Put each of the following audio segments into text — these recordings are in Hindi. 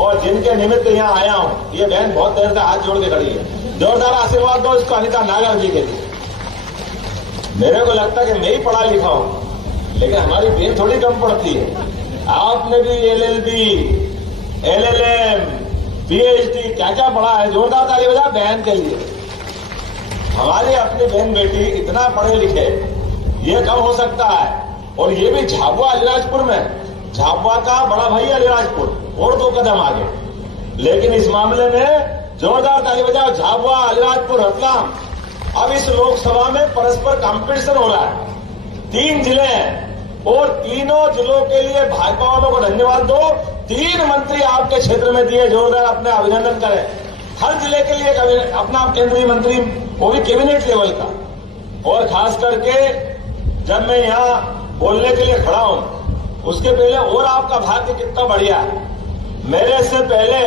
और जिनके निमित्त यहाँ आया हूं, ये बहन बहुत देर से हाथ जोड़ के खड़ी है, जोरदार आशीर्वाद दो इसको अनिता नागर जी के लिए। मेरे को लगता है कि मैं ही पढ़ा लिखा हूं, लेकिन हमारी बहन थोड़ी कम पढ़ती है। आपने भी LLB, LLM, PhD क्या क्या पढ़ा है, जोरदार ताली बजा बहन के लिए। हमारी अपनी बहन बेटी इतना पढ़े लिखे, ये कम हो सकता है। और ये भी झाबुआ अलीराजपुर में, झाबुआ का बड़ा भाई अलीराजपुर और 2 कदम आगे। लेकिन इस मामले में जोरदार ताली बजाओ झाबुआ, अलीराजपुर, रतलाम। अब इस लोकसभा में परस्पर कंपटीशन हो रहा है। 3 जिले हैं और तीनों जिलों के लिए भाजपा वालों को धन्यवाद दो। 3 मंत्री आपके क्षेत्र में दिए, जोरदार अपने अभिनंदन करें। हर जिले के लिए अपना केंद्रीय मंत्री, वो भी कैबिनेट लेवल का। और खास करके जब मैं यहां बोलने के लिए खड़ा हूं, उसके पहले और आपका भाग्य कितना बढ़िया है। मेरे से पहले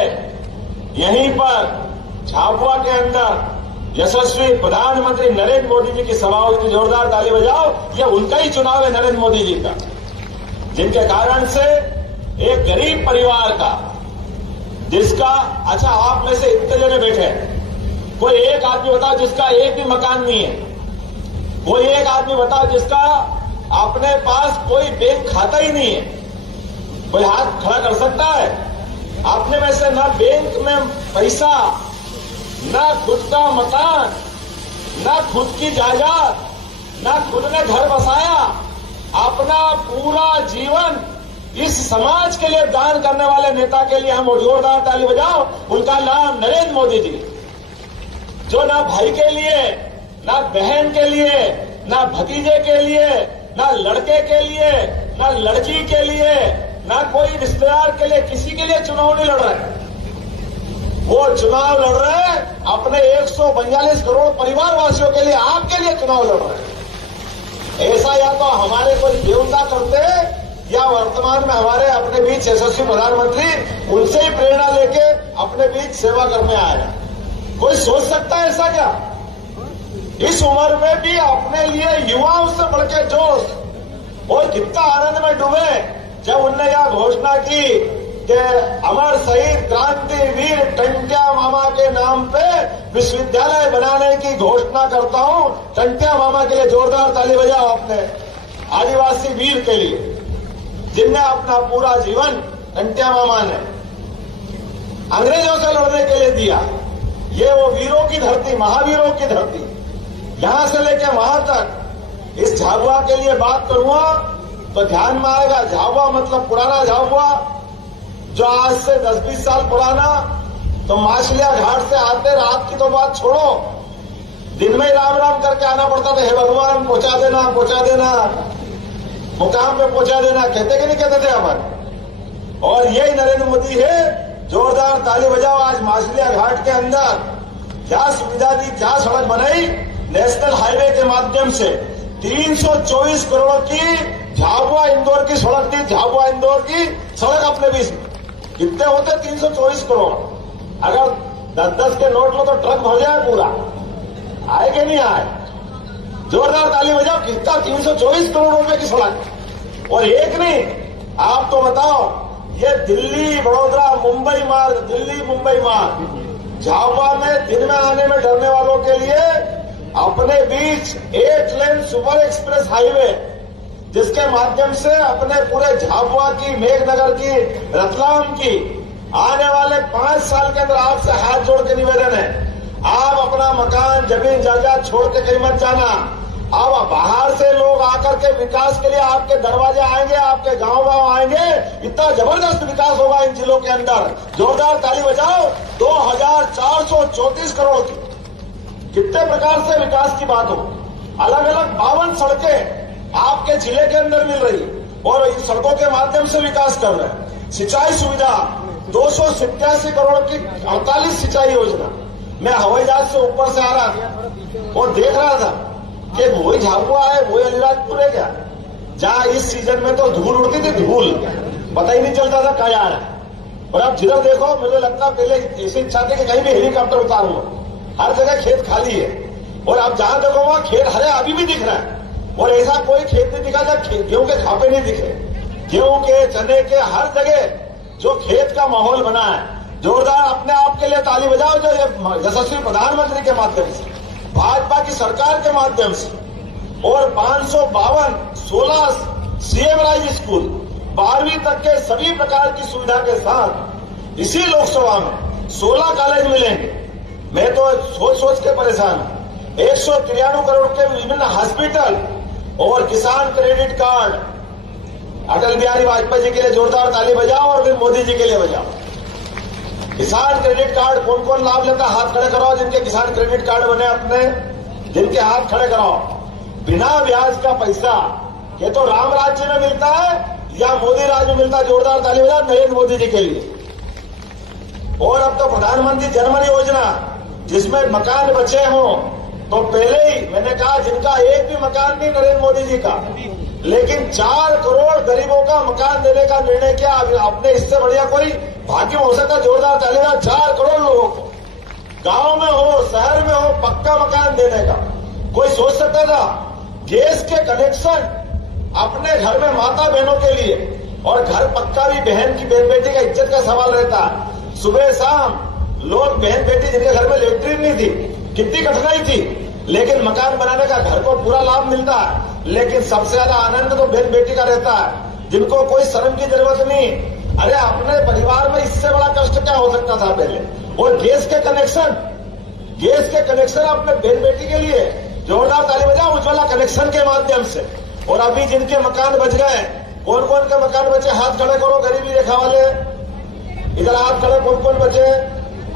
यहीं पर झाबुआ के अंदर यशस्वी प्रधानमंत्री नरेंद्र मोदी जी की सभा हुई थी, जोरदार ताली बजाओ। ये उनका ही चुनाव है, नरेंद्र मोदी जी का, जिनके कारण से एक गरीब परिवार का, जिसका, अच्छा आप में से इतने जने बैठे हैं, कोई एक आदमी बताओ जिसका एक भी मकान नहीं है, कोई एक आदमी बताओ जिसका अपने पास कोई बैंक खाता ही नहीं है। कोई हाथ खड़ा कर सकता है? अपने में से ना बैंक में पैसा, ना खुद का मकान, ना खुद की जायदाद, ना खुद ने घर बसाया, अपना पूरा जीवन इस समाज के लिए दान करने वाले नेता के लिए हम जोरदार ताली बजाओ। उनका नाम नरेंद्र मोदी जी, जो ना भाई के लिए, ना बहन के लिए, ना भतीजे के लिए, ना लड़के के लिए, ना लड़की के लिए, ना कोई रिश्तेदार के लिए, किसी के लिए चुनाव नहीं लड़ रहे। वो चुनाव लड़ रहे हैं अपने 142 करोड़ परिवार वासियों के लिए, आपके लिए चुनाव लड़ रहे हैं। ऐसा या तो हमारे कोई देवता करते, या वर्तमान में हमारे अपने बीच यशस्वी प्रधानमंत्री उनसे ही प्रेरणा लेके अपने बीच सेवा करने आए हैं। कोई सोच सकता है ऐसा क्या? इस उम्र में भी अपने लिए युवाओं से बढ़ के जोश, और कितना आनंद में डूबे जब उनने यह घोषणा की कि अमर शहीद क्रांतिवीर टंट्या मामा के नाम पे विश्वविद्यालय बनाने की घोषणा करता हूं। टंट्या मामा के लिए जोरदार ताली बजाओ, अपने आदिवासी वीर के लिए, जिनने अपना पूरा जीवन टंट्या मामा ने अंग्रेजों से लड़ने के लिए दिया। ये वो वीरों की धरती, महावीरों की धरती, यहां से लेकर वहां तक। इस झाबुआ के लिए बात करूंगा तो ध्यान में आएगा, झाबुआ मतलब पुराना झाबुआ, जो आज से 10-20 साल पुराना। तो माछलिया घाट से आते, रात की तो बात छोड़ो, दिन में ही राम राम करके आना पड़ता था, हे भगवान पहुंचा देना, पहुंचा देना, मुकाम पे पहुंचा देना, कहते कि नहीं कहते थे अपन। और यही नरेंद्र मोदी है, जोरदार ताली बजाओ। आज माछलिया घाट के अंदर क्या सुविधा दी, क्या सड़क बनाई, नेशनल हाईवे के माध्यम से 324 करोड़ की झाबुआ इंदौर की सड़क दी। झाबुआ इंदौर की सड़क अपने बीच कितने होते? 324 करोड़। अगर 10-10 के नोट लो तो ट्रक भर जाए पूरा, आए कि नहीं आए? जोरदार ताली बजाओ। कितना? 324 करोड़ रुपए की सड़क। और एक नहीं, आप तो बताओ, ये दिल्ली बड़ौदा मुंबई मार्ग, दिल्ली मुंबई मार्ग, झाबुआ में दिन में आने में डरने वालों के लिए अपने बीच 8 लेन सुपर एक्सप्रेस हाईवे, जिसके माध्यम से अपने पूरे झाबुआ की, मेघनगर की, रतलाम की आने वाले 5 साल के अंदर आपसे हाथ जोड़ के निवेदन है, आप अपना मकान, जमीन जायदाद छोड़ के कहीं मत जाना। अब बाहर से लोग आकर के विकास के लिए आपके दरवाजे आएंगे, आपके गांव आएंगे, इतना जबरदस्त विकास होगा इन जिलों के अंदर। जोरदार ताली बजाओ। 2434 करोड़ की कितने प्रकार से विकास की बात हो। अलग अलग 52 सड़कें आपके जिले के अंदर मिल रही, और इन सड़कों के माध्यम से विकास कर रहे हैं। सिंचाई सुविधा 287 करोड़ की 48 सिंचाई योजना। मैं हवाई जहाज से ऊपर से आ रहा था और देख रहा था कि वही झाबुआ है, वही अलीराजपुर है क्या, जहां इस सीजन में तो धूल उड़ती थी, धूल पता ही नहीं चलता था कहाँ आ रहा है। और अब जिधर देखो, मुझे लगता पहले ऐसी इच्छा थी कि कहीं भी हेलीकॉप्टर उतारूंगा। हर जगह खेत खाली है, और अब जहां देखो वहां खेत हरे अभी भी दिख रहा है। और ऐसा कोई खेत नहीं दिखा जब गेहूं के खापे नहीं दिखे। गेहूं के, चने के, हर जगह जो खेत का माहौल बना है, जोरदार अपने आप के लिए ताली बजाओ। जो ये यशस्वी प्रधानमंत्री के माध्यम से, भाजपा की सरकार के माध्यम से और 552 16 सीएम राइज स्कूल 12वीं तक के सभी प्रकार की सुविधा के साथ इसी लोकसभा में 16 कॉलेज मिलेंगे। मैं तो सोच के परेशान हूं। 193 करोड़ के विभिन्न हॉस्पिटल और किसान क्रेडिट कार्ड। अटल बिहारी वाजपेयी जी के लिए जोरदार ताली बजाओ और फिर मोदी जी के लिए बजाओ। किसान क्रेडिट कार्ड कौन कौन लाभ लेता, हाथ खड़े कराओ। जिनके किसान क्रेडिट कार्ड बने अपने, जिनके हाथ खड़े कराओ। बिना ब्याज का पैसा ये तो राम राज्य में मिलता है या मोदी राज्य में मिलता है? जोरदार ताली बजाओ नरेंद्र मोदी जी के लिए। और अब तो प्रधानमंत्री जनमन योजना, जिसमें मकान बचे हों, तो पहले ही मैंने कहा जिनका एक भी मकान नहीं नरेंद्र मोदी जी का, लेकिन 4 करोड़ गरीबों का मकान देने का निर्णय किया। अपने इससे बढ़िया कोई भाग्य हो सकता? जोरदार ताली बजाओ 4 करोड़ लोगों को, गांव में हो शहर में हो, पक्का मकान देने का। कोई सोच सकता था? गैस के कनेक्शन अपने घर में माता बहनों के लिए, और घर पक्का भी बहन की बहन बेटी का इज्जत का सवाल रहता है। सुबह शाम लोग बहन बेटी जिनके घर में लेटरिन नहीं थी, कितनी कठिनाई थी, लेकिन मकान बनाने का घर को पूरा लाभ मिलता है। लेकिन सबसे ज्यादा आनंद तो बहन बेटी का रहता है, जिनको कोई शर्म की जरूरत नहीं। अरे अपने परिवार में इससे बड़ा कष्ट क्या हो सकता था पहले? और गैस के कनेक्शन अपने बहन बेटी के लिए जोरदार ताली बजाओ उज्ज्वला कनेक्शन के माध्यम से। और अभी जिनके मकान बच गए, कौन कौन के मकान बचे हाथ खड़े करो। गरीबी रेखा वाले इधर हाथ खड़े, कौन कौन बचे?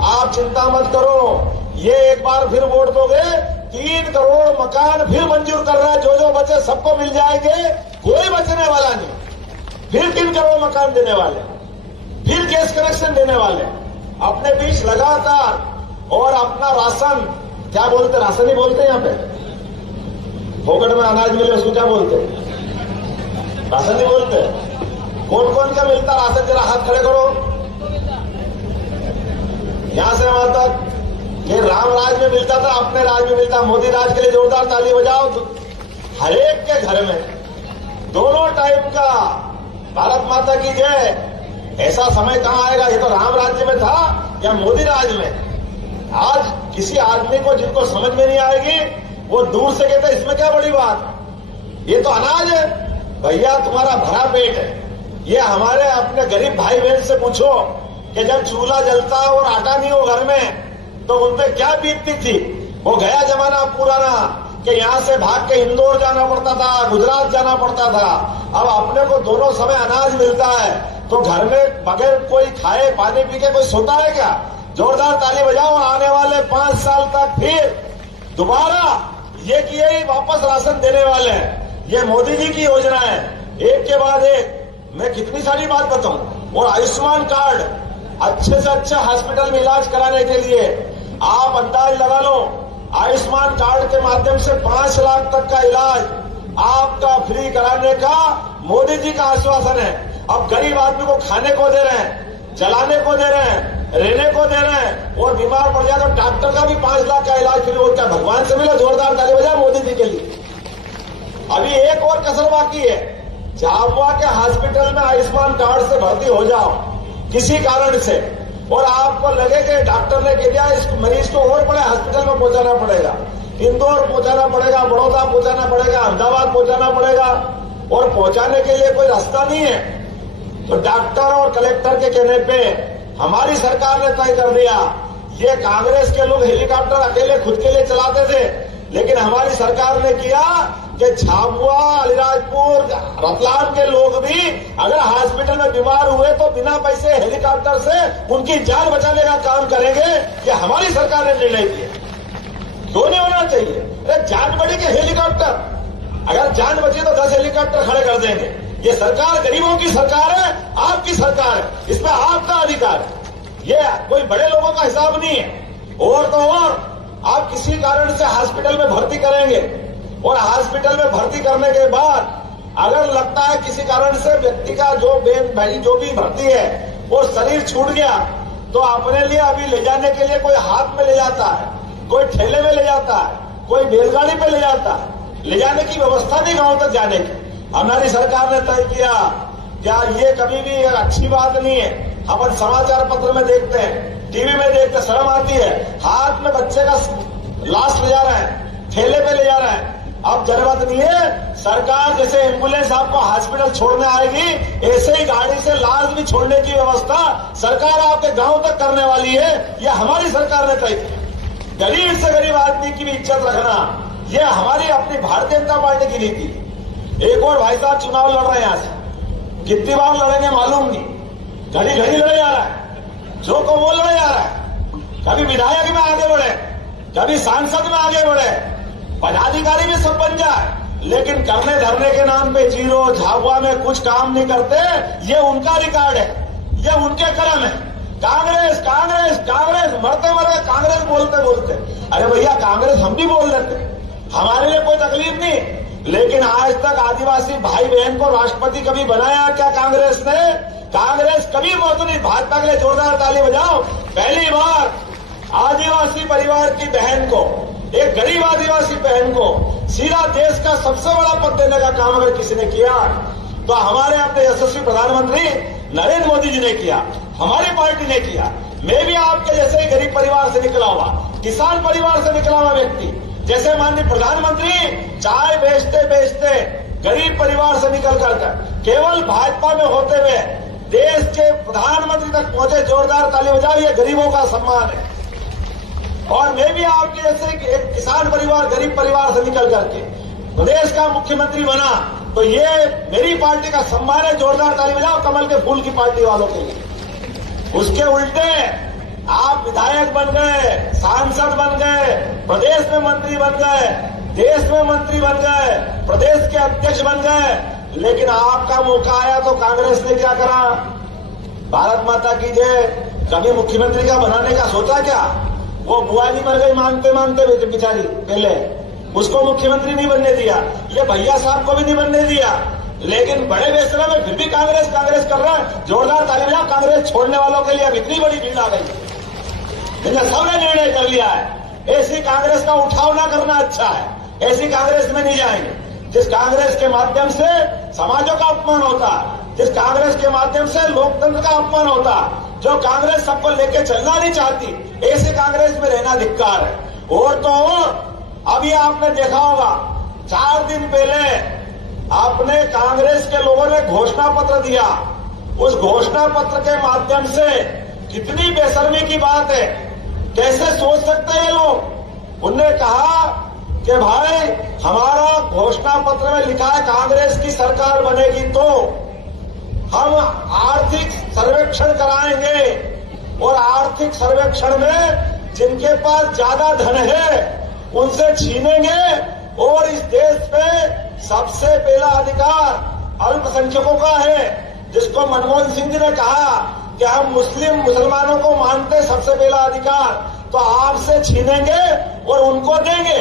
आप चिंता मत करो, ये एक बार फिर वोट दोगे 3 करोड़ मकान फिर मंजूर कर रहा है। जो बचे सबको मिल जाएंगे, कोई बचने वाला नहीं। फिर 3 करोड़ मकान देने वाले, फिर गैस कनेक्शन देने वाले। अपने बीच लगातार और अपना राशन, क्या बोलते, राशन ही बोलते हैं यहाँ पे, फोकट में अनाज मिले उसको क्या बोलते? राशन ही बोलते। कौन कौन का मिलता राशन? जरा हाथ खड़े करो। यहां से वहां तक ये राम राज में मिलता था, अपने राज में मिलता। मोदी राज के लिए जोरदार ताली बजाओ। हर एक के घर में दोनों टाइप का भारत माता की जय। ऐसा समय कहां आएगा? ये तो राम राज्य में था या मोदी राज में? आज किसी आदमी को जिनको समझ में नहीं आएगी, वो दूर से कहते इसमें क्या बड़ी बात, ये तो अनाज है। भैया तुम्हारा भरा पेट है। ये हमारे अपने गरीब भाई बहन से पूछो कि जब चूल्हा जलता और आटा नहीं हो घर में, तो उन पे क्या बीतती थी। वो गया जमाना पुराना कि यहां से भाग के इंदौर जाना पड़ता था, गुजरात जाना पड़ता था। अब अपने को दोनों समय अनाज मिलता है, तो घर में बगैर कोई खाए पानी पी के कोई सोता है क्या? जोरदार ताली बजाओ। आने वाले 5 साल तक फिर दोबारा ये कि यही वापस राशन देने वाले हैं। ये मोदी जी की योजना है, एक के बाद एक। मैं कितनी सारी बात बताऊं। और आयुष्मान कार्ड, अच्छे से अच्छा हॉस्पिटल में इलाज कराने के लिए आप अंदाज लगा लो, आयुष्मान कार्ड के माध्यम से 5 लाख तक का इलाज आपका फ्री कराने का मोदी जी का आश्वासन है। अब गरीब आदमी को खाने को दे रहे हैं, जलाने को दे रहे हैं, रहने को दे रहे हैं, और बीमार पड़ जाए तो डॉक्टर का भी 5 लाख का इलाज फ्री होता है। भगवान से मिले, जोरदार ताली बजाए मोदी जी के लिए। अभी एक और कसर बाकी है। झाबुआ के हॉस्पिटल में आयुष्मान कार्ड से भर्ती हो जाओ किसी कारण से, और आपको लगे कि डॉक्टर ने कह दिया इस मरीज को और बड़े हॉस्पिटल में पहुंचाना पड़ेगा, इंदौर पहुंचाना पड़ेगा, बड़ौदा पहुंचाना पड़ेगा, अहमदाबाद पहुंचाना पड़ेगा, और पहुंचाने के लिए कोई रास्ता नहीं है, तो डॉक्टर और कलेक्टर के कहने पे हमारी सरकार ने तय कर दिया। ये कांग्रेस के लोग हेलीकॉप्टर अकेले खुद के लिए चलाते थे, लेकिन हमारी सरकार ने किया कि झाबुआ, अलीराजपुर, रतलाम के लोग भी अगर हॉस्पिटल में बीमार हुए तो बिना पैसे हेलीकॉप्टर से उनकी जान बचाने का काम करेंगे। ये हमारी सरकार ने निर्णय किया। क्यों नहीं होना चाहिए? अरे जान बड़ी के हेलीकॉप्टर, अगर जान बची तो 10 हेलीकॉप्टर खड़े कर देंगे। ये सरकार गरीबों की सरकार है, आपकी सरकार है, इसमें आपका अधिकार है। ये कोई बड़े लोगों का हिसाब नहीं है। और तो और आप किसी कारण से हॉस्पिटल में भर्ती करेंगे, और हॉस्पिटल में भर्ती करने के बाद अगर लगता है किसी कारण से व्यक्ति का जो बहन भाई जो भी भर्ती है और शरीर छूट गया, तो अपने लिए अभी ले जाने के लिए कोई हाथ में ले जाता है, कोई ठेले में ले जाता है, कोई बैलगाड़ी पे ले जाता है। ले जाने की व्यवस्था नहीं गांव तक जाने की। हमारी सरकार ने तय किया, क्या ये कभी भी अच्छी बात नहीं है। अपन समाचार पत्र में देखते हैं, टीवी में देखते, शर्म आती है। हाथ में बच्चे का लाश ले जा रहे हैं, ठेले पे ले जा रहे हैं। अब जरूरत नहीं है, सरकार जैसे एम्बुलेंस आपको हॉस्पिटल छोड़ने आएगी, ऐसे ही गाड़ी से लाश भी छोड़ने की व्यवस्था सरकार आपके गांव तक करने वाली है। यह हमारी सरकार ने तय की। गरीब से गरीब आदमी की भी इज्जत रखना, यह हमारी अपनी भारतीय जनता पार्टी की नीति। एक और भाई साहब चुनाव लड़ रहे हैं, यहां से कितनी बार लड़ेंगे मालूम नहीं, घड़ी घड़ी लड़े जा रहा है, जो को वो लड़े जा रहा है। कभी विधायक में आगे बढ़े, कभी सांसद में आगे बढ़े, पदाधिकारी भी सब बन जाए, लेकिन करने धरने के नाम पे जीरो झाबुआ में कुछ काम नहीं करते। ये उनका रिकॉर्ड है, ये उनके कर्म है। कांग्रेस कांग्रेस कांग्रेस, मरते मरते कांग्रेस बोलते बोलते, अरे भैया कांग्रेस हम भी बोल लेते, हमारे लिए कोई तकलीफ नहीं। लेकिन आज तक आदिवासी भाई बहन को राष्ट्रपति कभी बनाया क्या कांग्रेस ने? कांग्रेस कभी मौत नहीं। भाजपा के लिए जोरदार ताली बजाओ। पहली बार आदिवासी परिवार की बहन को, एक गरीब आदिवासी बहन को सीधा देश का सबसे बड़ा पद देने का काम अगर किसी ने किया तो हमारे अपने यशस्वी प्रधानमंत्री नरेंद्र मोदी जी ने किया, हमारी पार्टी ने किया। मैं भी आपके जैसे ही गरीब परिवार से निकला हुआ, किसान परिवार से निकला हुआ व्यक्ति, जैसे माननीय प्रधानमंत्री चाय बेचते बेचते गरीब परिवार से निकल कर केवल भाजपा में होते हुए देश के प्रधानमंत्री तक पहुंचे। जोरदार ताली बजाओ, ये गरीबों का सम्मान है। और मैं भी आपके जैसे एक किसान परिवार, गरीब परिवार से निकल करके प्रदेश का मुख्यमंत्री बना, तो ये मेरी पार्टी का सम्मान है। जोरदार ताली बजाओ कमल के फूल की पार्टी वालों के लिए। उसके उल्टे आप विधायक बन गए, सांसद बन गए, प्रदेश में मंत्री बन गए, देश में मंत्री बन गए, प्रदेश के अध्यक्ष बन गए, लेकिन आपका मौका आया तो कांग्रेस ने क्या करा? भारत माता की जय, कभी मुख्यमंत्री का बनाने का सोचा क्या? वो बुआ जी मर गई मांगते मांगते बेचारी, पहले उसको मुख्यमंत्री नहीं बनने दिया, ये भैया साहब को भी नहीं बनने दिया, लेकिन बड़े बेसरा में फिर भी कांग्रेस कांग्रेस कर रहा है। जोरदार ताली बजाओ कांग्रेस छोड़ने वालों के लिए। अब इतनी बड़ी भीड़ आ गई, सबने निर्णय कर लिया है ऐसी कांग्रेस का उठाव ना करना अच्छा है, ऐसी कांग्रेस में नहीं जाएंगे जिस कांग्रेस के माध्यम से समाजों का अपमान होता, जिस कांग्रेस के माध्यम से लोकतंत्र का अपमान होता, जो कांग्रेस सबको लेके चलना नहीं चाहती, ऐसी कांग्रेस में रहना धिक्कार है। और तो और अभी आपने देखा होगा 4 दिन पहले आपने कांग्रेस के लोगों ने घोषणा पत्र दिया। उस घोषणा पत्र के माध्यम से कितनी बेशर्मी की बात है, कैसे सोच सकते हैं लोग। उन्होंने कहा कि भाई हमारा घोषणा पत्र में लिखा है कांग्रेस की सरकार बनेगी तो हम आर्थिक सर्वेक्षण कराएंगे, और आर्थिक सर्वेक्षण में जिनके पास ज्यादा धन है उनसे छीनेंगे, और इस देश में सबसे पहला अधिकार अल्पसंख्यकों का है, जिसको मनमोहन सिंह जी ने कहा कि हम मुसलमानों को मानते सबसे पहला अधिकार, तो आपसे छीनेंगे और उनको देंगे।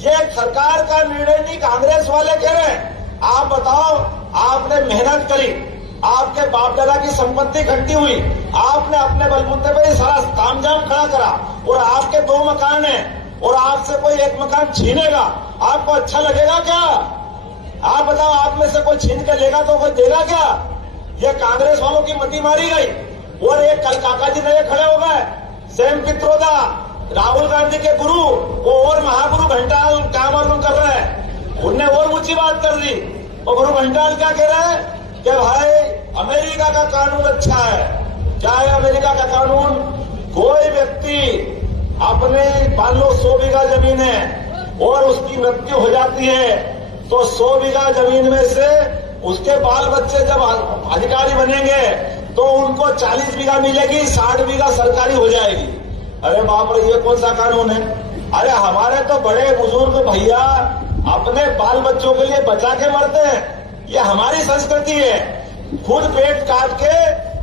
ये सरकार का निर्णय नहीं, कांग्रेस वाले कह रहे हैं। आप बताओ, आपने मेहनत करी, आपके बाप दादा की संपत्ति इकट्ठी हुई, आपने अपने बलबूते पे सारा तामझाम खड़ा करा, और आपके 2 मकान हैं और आपसे कोई 1 मकान छीनेगा, आपको अच्छा लगेगा क्या? आप बताओ, आप में से कोई छीन के लेगा तो कोई देगा क्या? ये कांग्रेस वालों की मती मारी गई। और एक कल काका जी नए खड़े हो गए, सेम पित्रोदा, राहुल गांधी के गुरु, वो और महागुरु घंटाल क्या मालूम कर रहे हैं, उनने और ऊंची बात कर दी। और गुरु घंटाल क्या कह रहे हैं कि भाई अमेरिका का कानून अच्छा है। क्या है अमेरिका का कानून? कोई व्यक्ति अपने मान लो 100 बीघा जमीन है और उसकी मृत्यु हो जाती है, तो 100 बीघा जमीन में से उसके बाल बच्चे जब अधिकारी बनेंगे तो उनको 40 बीघा मिलेगी, 60 बीघा सरकारी हो जाएगी। अरे बाप रे, ये कौन सा कानून है? अरे हमारे तो बड़े बुजुर्ग भैया अपने बाल बच्चों के लिए बचा के मरते हैं, ये हमारी संस्कृति है। खुद पेट काट के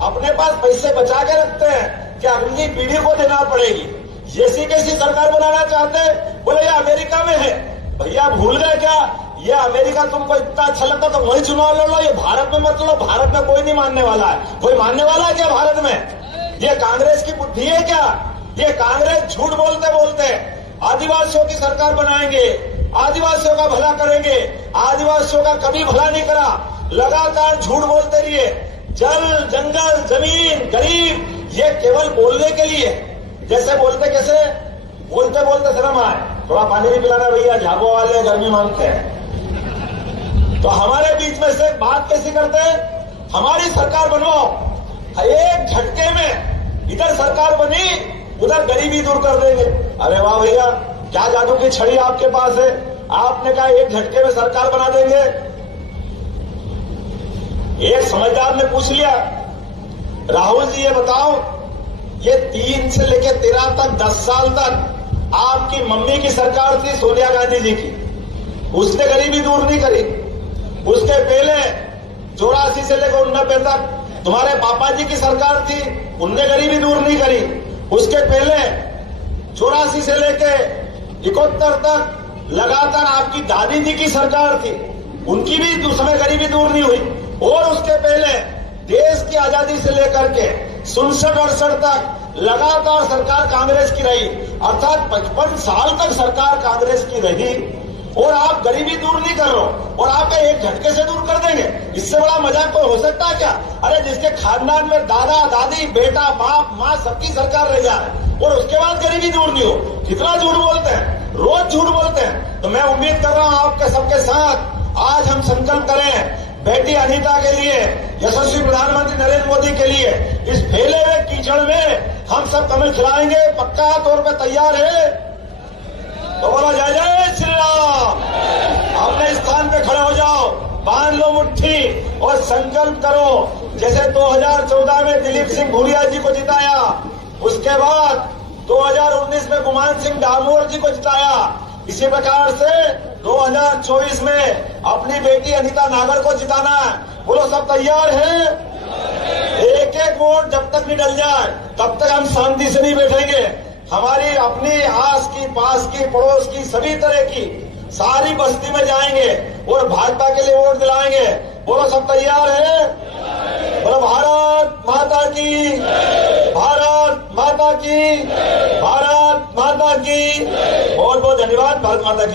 अपने पास पैसे बचा के रखते हैं कि अगली पीढ़ी को देना पड़ेगी। जैसी कैसी सरकार बनाना चाहते हैं, बोले ये अमेरिका में है। भैया भूल गए क्या? ये अमेरिका तुमको इतना अच्छा लगता तो वही चुनाव लड़ लो, ये भारत में मत लो। भारत में कोई नहीं मानने वाला है। कोई मानने वाला है क्या भारत में? ये कांग्रेस की बुद्धि है क्या? ये कांग्रेस झूठ बोलते बोलते आदिवासियों की सरकार बनाएंगे, आदिवासियों का भला करेंगे। आदिवासियों का कभी भला नहीं करा, लगातार झूठ बोलते रहिए। जल, जंगल, जमीन, गरीब, ये केवल बोलने के लिए। जैसे बोलते कैसे, बोलते बोलते शर्म आए, थोड़ा पानी भी पिलाना भैया, झाबो वाले गर्मी मांगते हैं। तो हमारे बीच में से बात कैसे करते हैं, हमारी सरकार बनवाओ, एक झटके में इधर सरकार बनी, उधर गरीबी दूर कर देंगे। अरे वाह भैया, क्या जादू की छड़ी आपके पास है, आपने कहा एक झटके में सरकार बना देंगे। एक समझदार ने पूछ लिया, राहुल जी ये बताओ, ये 3 से लेकर 13 तक 10 साल तक आपकी मम्मी की सरकार थी, सोनिया गांधी जी की, उसने गरीबी दूर नहीं करी। उसके पहले 84 से लेकर 89 तक तुम्हारे पापा जी की सरकार थी, उनने गरीबी दूर नहीं करी। उसके पहले 84 से लेकर 71 तक लगातार आपकी दादी जी की सरकार थी, उनकी भी उस समय गरीबी दूर नहीं हुई। और उसके पहले देश की आजादी से लेकर के 67-68 तक लगातार सरकार कांग्रेस की रही, अर्थात 55 साल तक सरकार कांग्रेस की रही, और आप गरीबी दूर नहीं कर रहे हो, और आप एक झटके से दूर कर देंगे। इससे बड़ा मजाक कोई हो सकता है क्या? अरे जिसके खानदान में दादा, दादी, बेटा, बाप, माँ सबकी सरकार रह जाए और उसके बाद गरीबी दूर नहीं हो, कितना झूठ बोलते हैं, रोज झूठ बोलते हैं। तो मैं उम्मीद कर रहा हूं आपके सबके साथ आज हम संकल्प करें, बेटी अनीता के लिए, यशस्वी प्रधानमंत्री नरेंद्र मोदी के लिए, इस फैले हुए कीचड़ में हम सब कमल खिलाएंगे, पक्का तौर पर तैयार है? तो बोला जय जय श्री राम। अपने स्थान पे खड़े हो जाओ, बांध लो मुट्ठी और संकल्प करो। जैसे 2014 में दिलीप सिंह भूरिया जी को जिताया, उसके बाद 2019 में गुमान सिंह डामोर जी को जिताया, इसी प्रकार से 2024 में अपनी बेटी अनीता नागर को जिताना है। बोलो सब तैयार है? एक एक वोट जब तक नहीं डल जाए तब तक हम शांति से नहीं बैठेंगे। हमारी अपनी आस की, पास की, पड़ोस की, सभी तरह की सारी बस्ती में जाएंगे और भाजपा के लिए वोट दिलाएंगे। बोलो सब तैयार है? बोलो भारत माता की, भारत माता की, भारत माता की। बहुत बहुत धन्यवाद। भारत माता की।